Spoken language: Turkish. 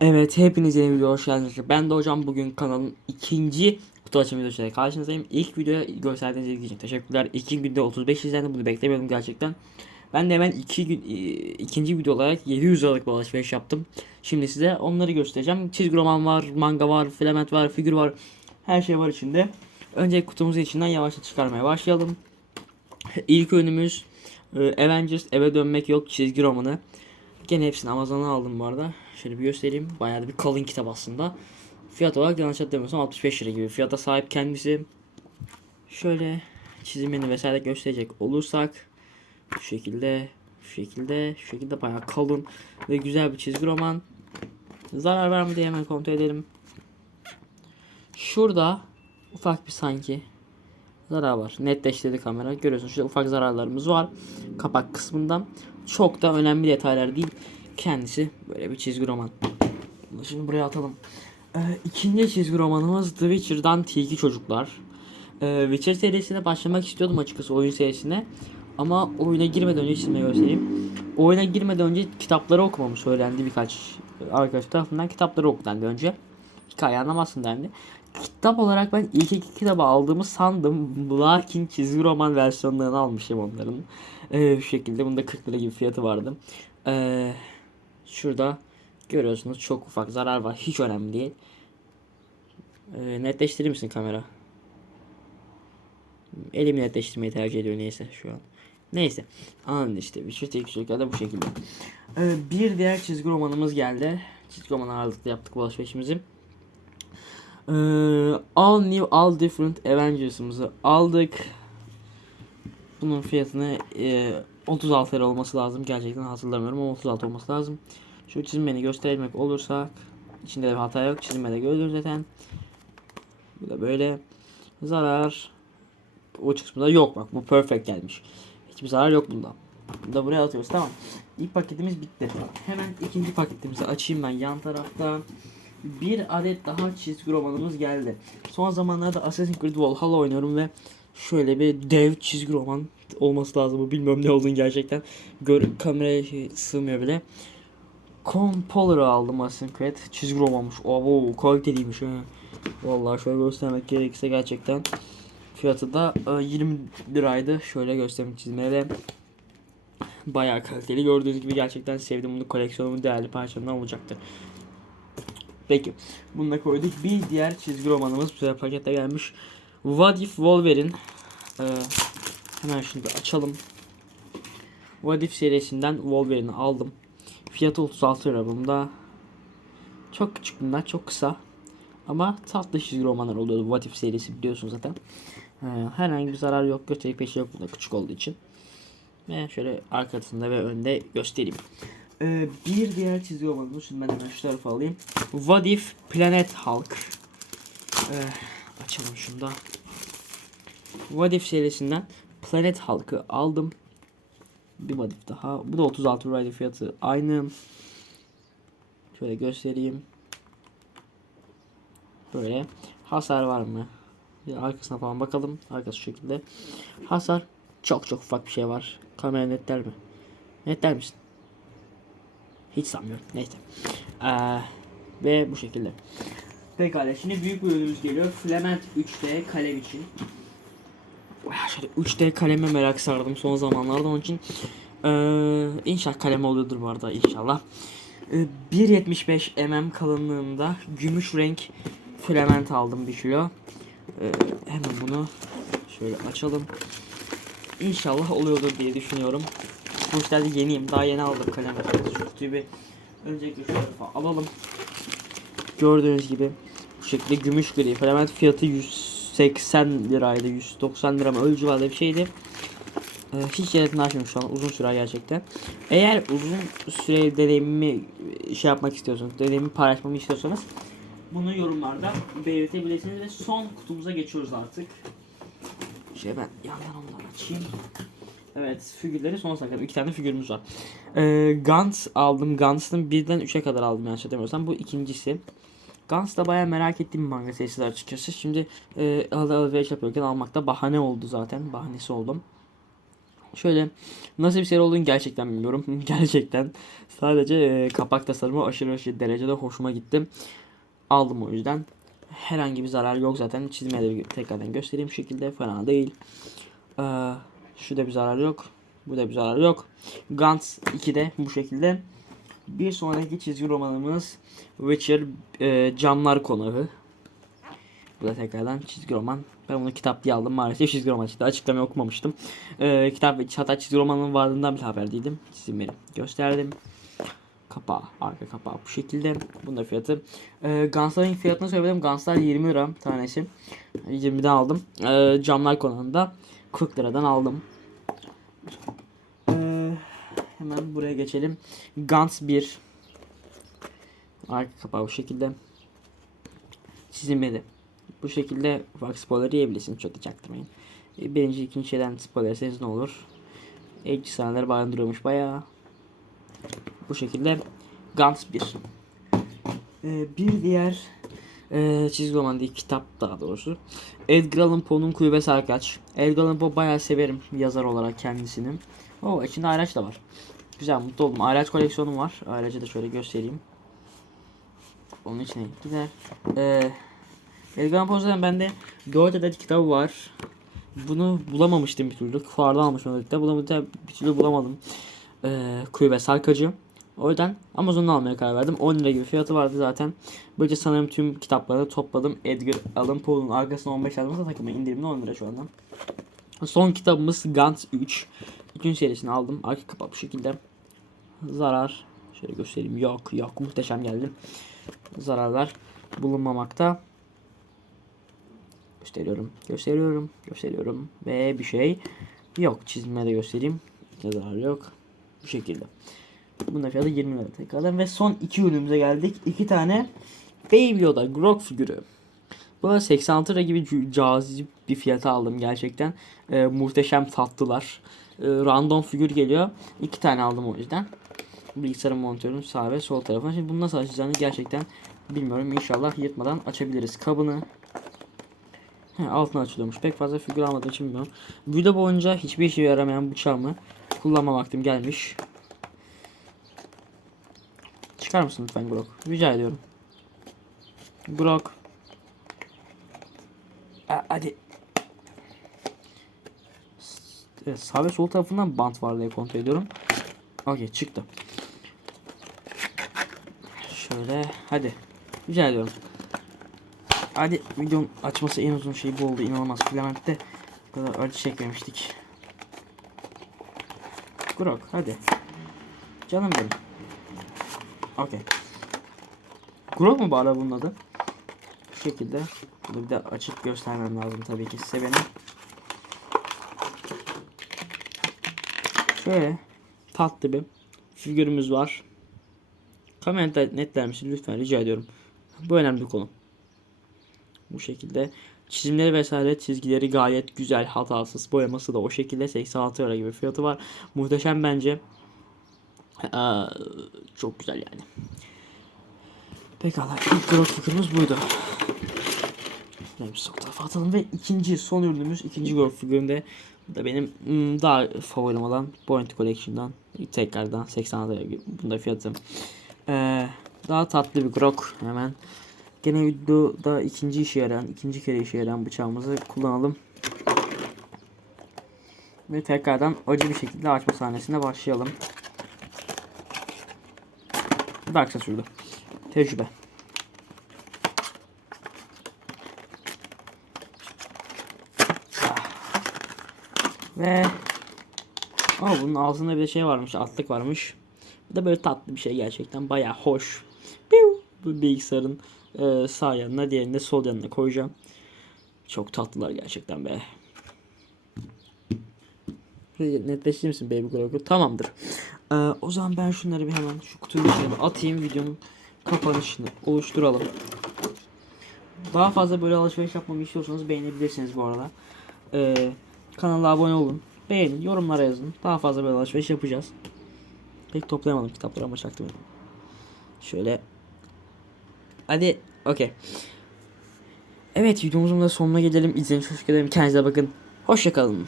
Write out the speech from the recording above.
Evet hepiniz yeni videoya hoş geldiniz. Ben de hocam bugün kanalın ikinci kutu açım videosuyla karşınızdayım. İlk videoya gösterdiğiniz ilgi için teşekkürler. İki günde 35 izlendi bunu beklemiyordum gerçekten. Ben de hemen iki gün, e, ikinci video olarak 700 liralık bir alışveriş yaptım. Şimdi size onları göstereceğim. Çizgi roman var, manga var, filament var, figür var. Her şey var içinde. Önce kutumuzun içinden yavaşça çıkarmaya başlayalım. İlk ürünümüz e, Avengers Eve Dönmek Yok çizgi romanı. Gene hepsini Amazon'dan aldım bu arada. Şöyle bir göstereyim. Bayağı da bir kalın kitap aslında. Fiyat olarak yanlış hatırlamıyorsam 65 lira gibi. Fiyata sahip kendisi. Şöyle çizimini vesaire gösterecek olursak şu şekilde şu şekilde şu şekilde bayağı kalın ve güzel bir çizgi roman. Zarar var mı diye hemen kontrol edelim. Şurada ufak bir sanki zarar var. Netleştirdi kamera. Görüyorsunuz şurada ufak zararlarımız var. Kapak kısmından. Çok da önemli detaylar değil. Kendisi böyle bir çizgi roman. Şimdi buraya atalım. Ee, ikinci çizgi romanımız The Witcher'dan Tilki Çocuklar. Ee, Witcher serisine başlamak istiyordum açıkçası oyun serisine. Ama oyuna girmeden önce çizmeyi göstereyim. Oyuna girmeden önce kitapları okumamı söylendi birkaç arkadaş tarafından. Kitapları oku dendi önce. Hikaye anlamazsın dendi. Kitap olarak ben ilk iki kitabı aldığımı sandım. Lakin çizgi roman versiyonlarını almışım onların. Ee, şu şekilde. Bunda 40 lira gibi fiyatı vardı. Ee, şurada görüyorsunuz çok ufak zarar var. Hiç önemli değil. Ee, netleştirir misin kamera? Elimi netleştirmeyi tercih ediyor neyse şu an. Neyse. Anladın işte. Bir çift da bu şekilde. Ee, bir diğer çizgi romanımız geldi. Çizgi roman ağırlıklı yaptık bu alışverişimizi. Ee, all New All Different Avengers'ımızı aldık. Bunun fiyatını e, 36 lira olması lazım. Gerçekten hatırlamıyorum ama 36 olması lazım. Şu çizimini göstermek olursa içinde de bir hata yok. Çizimde de gördüğünüz zaten. Bu da böyle zarar o kısmında yok bak bu perfect gelmiş. Hiçbir zarar yok bunda. Bunu da buraya atıyoruz tamam. İlk paketimiz bitti. Hemen ikinci paketimizi açayım ben yan tarafta. Bir adet daha çizgi romanımız geldi. Son zamanlarda Assassin's Creed Valhalla oynuyorum ve şöyle bir dev çizgi roman olması lazım. Bilmiyorum ne olduğunu gerçekten. Gör kameraya şey, sığmıyor bile. Compoler'ı aldım Assassin's Creed. Çizgi romanmış. Oo kaliteliymiş ha. Vallahi şöyle göstermek gerekirse gerçekten fiyatı da e, 20 liraydı. Şöyle göstermek çizmeye ve bayağı kaliteli. Gördüğünüz gibi gerçekten sevdim bunu koleksiyonumun değerli parçalarından olacaktı. Peki. Bunu da koyduk. Bir diğer çizgi romanımız bu sefer pakette gelmiş. What If Wolverine. Ee, hemen şimdi açalım. What If serisinden Wolverine'i aldım. Fiyatı 36 lira bunda. Çok küçük bunlar. Çok kısa. Ama tatlı çizgi romanlar oluyordu. What If serisi biliyorsunuz zaten. Ee, herhangi bir zarar yok. Gösterip peşi yok bunda küçük olduğu için. Ve şöyle arkasında ve önde göstereyim. Ee, bir diğer çizgi romanımız. Şimdi ben hemen şu tarafa alayım. What If Planet Hulk. Ee, açalım şunu da. What If serisinden Planet Hulk'ı aldım. Bir What If daha. Bu da 36 liraydı fiyatı. Aynı. Şöyle göstereyim. Böyle. Hasar var mı? Bir arkasına falan bakalım. Arkası şu şekilde. Hasar çok çok ufak bir şey var. Kamera netler mi? Netler misin? Hiç sanmıyorum. Neyse. Ee, ve bu şekilde. Pekala şimdi büyük bir ürünümüz geliyor. Filament 3D kalem için. Şöyle 3D kaleme merak sardım son zamanlarda onun için. Ee, inşallah kalem oluyordur bu arada inşallah. Ee, 1.75 mm kalınlığında gümüş renk filament aldım bir kilo. Ee, hemen bunu şöyle açalım. İnşallah oluyordur diye düşünüyorum. Bu işlerde yeniyim. Daha yeni aldım kalem. Şu kutuyu bir öncelikle tarafa alalım. Gördüğünüz gibi bu şekilde gümüş gri. Filament fiyatı 180 liraydı. 190 lira mı? Öyle civarında bir şeydi. Ee, hiç yerini açmamış şu an. Uzun süre gerçekten. Eğer uzun süre deneyimimi şey yapmak istiyorsanız, deneyimimi paylaşmamı istiyorsanız bunu yorumlarda belirtebilirsiniz ve son kutumuza geçiyoruz artık. Şey ben yandan ondan açayım. Evet figürleri son sakladım. İki tane figürümüz var. Ee, Gantz aldım. Gantz'ın birden 3'e kadar aldım yanlış hatırlamıyorsam. Bu ikincisi. Gantz da bayağı merak ettiğim bir manga serisi açıkçası. Şimdi e, alışveriş yapıyorken almakta bahane oldu zaten. Bahanesi oldum. Şöyle nasıl bir seri olduğunu gerçekten bilmiyorum. gerçekten. Sadece e, kapak tasarımı aşırı aşırı derecede hoşuma gitti. Aldım o yüzden. Herhangi bir zarar yok zaten. Çizmeye de tekrardan göstereyim şekilde. Fena değil. Ee, şu da bir zarar yok. Bu da bir zarar yok. Gantz 2'de bu şekilde. Bir sonraki çizgi romanımız Witcher e, Camlar Konağı. Bu da tekrardan çizgi roman. Ben bunu kitap diye aldım maalesef çizgi roman çıktı. Açıklamayı okumamıştım. Ee, kitap hatta çizgi romanın varlığından bile haberdeydim. Çizimleri gösterdim. Kapağı, arka kapağı bu şekilde. Bunun da fiyatı. Ee, Guns'ların fiyatını söyledim. Guns'lar 20 lira tanesi. 20'den aldım. Ee, camlar konağında 40 liradan aldım. Hemen buraya geçelim. Guns 1. Arka kapağı bu şekilde. Çizilmeli. Bu şekilde ufak spoiler yiyebilirsiniz. Çok da çaktırmayın. E, Birinci, ikinci şeyden spoiler ne olur? Elçi sahneler barındırıyormuş bayağı. Bu şekilde Guns 1. Ee, bir diğer e, çizgi roman değil kitap daha doğrusu. Edgar Allan Poe'nun Kulübe Sarkaç. Edgar Allan Poe bayağı severim yazar olarak kendisini. O içinde ayraç da var. Güzel mutlu oldum. Ayraç koleksiyonum var. Ayrıca da şöyle göstereyim. Onun içine gider. Ee, Poe zaten bende 4 adet kitabı var. Bunu bulamamıştım bir türlü. Fuarda almıştım özellikle. Bulamadım, bir türlü bulamadım. Ee, Kulübe Sarkacı. O yüzden Amazon'dan almaya karar verdim. 10 lira gibi fiyatı vardı zaten. Böylece sanırım tüm kitapları topladım. Edgar Allan Poe'nun arkasına 15 yazması takımı indirimli 10 lira şu anda. Son kitabımız Gantz 3. Bütün serisini aldım. Arka kapağı bu şekilde. Zarar. Şöyle göstereyim. Yok yok muhteşem geldi. Zararlar bulunmamakta. Gösteriyorum. Gösteriyorum. Gösteriyorum. Ve bir şey yok. Çizime de göstereyim. Zarar yok. Bu şekilde. Bunun fiyatı 20 lira tekrardan. Ve son iki ürünümüze geldik. İki tane Baby Yoda Grok figürü. Bu da 86 lira gibi cazip bir fiyata aldım gerçekten. Ee, muhteşem tatlılar. Ee, random figür geliyor. İki tane aldım o yüzden. Bilgisayarın monitörünün sağ ve sol tarafına. Şimdi bunu nasıl açacağını gerçekten bilmiyorum. İnşallah yırtmadan açabiliriz kabını. He, altına açılıyormuş. Pek fazla figür almadığım için bilmiyorum. Video boyunca hiçbir işe yaramayan bıçağımı kullanma vaktim gelmiş. Çıkar mısın lütfen Grok? Rica ediyorum. Grok. A- hadi. Evet, sağ ve sol tarafından bant var diye kontrol ediyorum. Okey çıktı. Şöyle hadi. Rica ediyorum. Hadi videonun açması en uzun şey bu oldu. İnanılmaz. Filament'te bu kadar acı çekmemiştik. Grok hadi. Canım benim. Okey. Grok mu bari bunun adı? Bu şekilde. Bunu bir de açık göstermem lazım tabii ki size benim. Şöyle tatlı bir figürümüz var. Kamerada netler misin lütfen rica ediyorum. Bu önemli bir konu. Bu şekilde çizimleri vesaire çizgileri gayet güzel hatasız boyaması da o şekilde 86 lira gibi fiyatı var. Muhteşem bence. Ee, çok güzel yani. Pekala ilk growth figürümüz buydu. Şöyle bir tarafa atalım ve ikinci son ürünümüz ikinci growth figürümde bu da benim hmm, daha favorim olan Point Collection'dan tekrardan 80 lira gibi bunda fiyatım. Ee, daha tatlı bir grok hemen. Gene videoda ikinci işe yarayan, ikinci kere işe yarayan bıçağımızı kullanalım. Ve tekrardan acı bir şekilde açma sahnesine başlayalım. Bu da sürdü. Tecrübe. Ve Aa, bunun altında bir şey varmış, atlık varmış. Bu da böyle tatlı bir şey gerçekten. Bayağı hoş. Bu bilgisayarın e, sağ yanına, diğerini de sol yanına koyacağım. Çok tatlılar gerçekten be. Netleştirir misin Baby Grogu? Tamamdır. Ee, o zaman ben şunları bir hemen şu kutunun içine atayım. Videonun kapanışını oluşturalım. Daha fazla böyle alışveriş yapmamı istiyorsanız beğenebilirsiniz bu arada. Ee, kanala abone olun. Beğenin, yorumlara yazın. Daha fazla böyle alışveriş yapacağız. Pek toplayamadım kitapları ama çaktım. Şöyle. Hadi, okey. Evet videomuzun da sonuna gelelim. İzlediğiniz için teşekkür ederim. Kendinize bakın. Hoşçakalın.